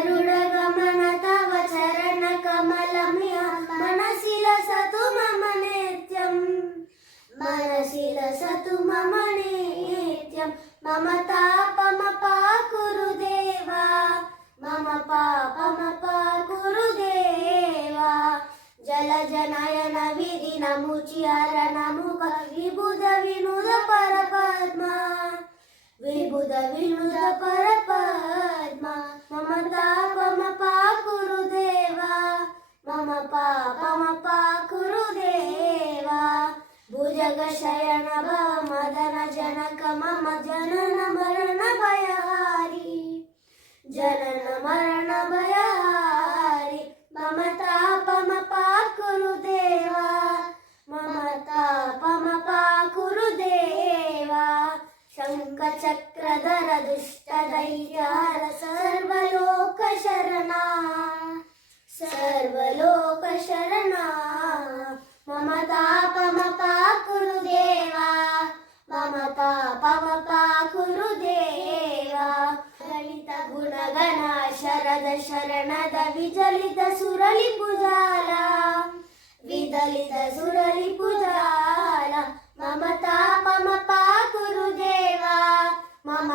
गरुडगमन तव चरणकमलमिह मनसि लसतु मम नित्यं मनसि लसतु मम नित्यं मम तापमपाकुरु देवा मम पापमपाकुरु देवा जलजनयन विधिनमुचिहरणमुख विबुध विनुद परपद्मा विबुध विनुद परपद्मा मम तापमपाकुरु देवा मम पापमपाकुरु देवा भुजगशयन भव मदन जनक मम जनन मरण भयहारी जनन मरण भयहारी मम तापमपाकुरु देवा मम तापमपाकुरु देवा शङ्खचक्रधर दुष्टदैत्यार सर्वलोकशरणा सर्वलोकशरणा मम तापमपाकुरु देवा मम तापमपाकुरु देवा गलित गुणगण शरद शरणद विचलित सुरलिपुजाला विदलित सुरलिपुजाला मम तापमपाकुरु देवा मम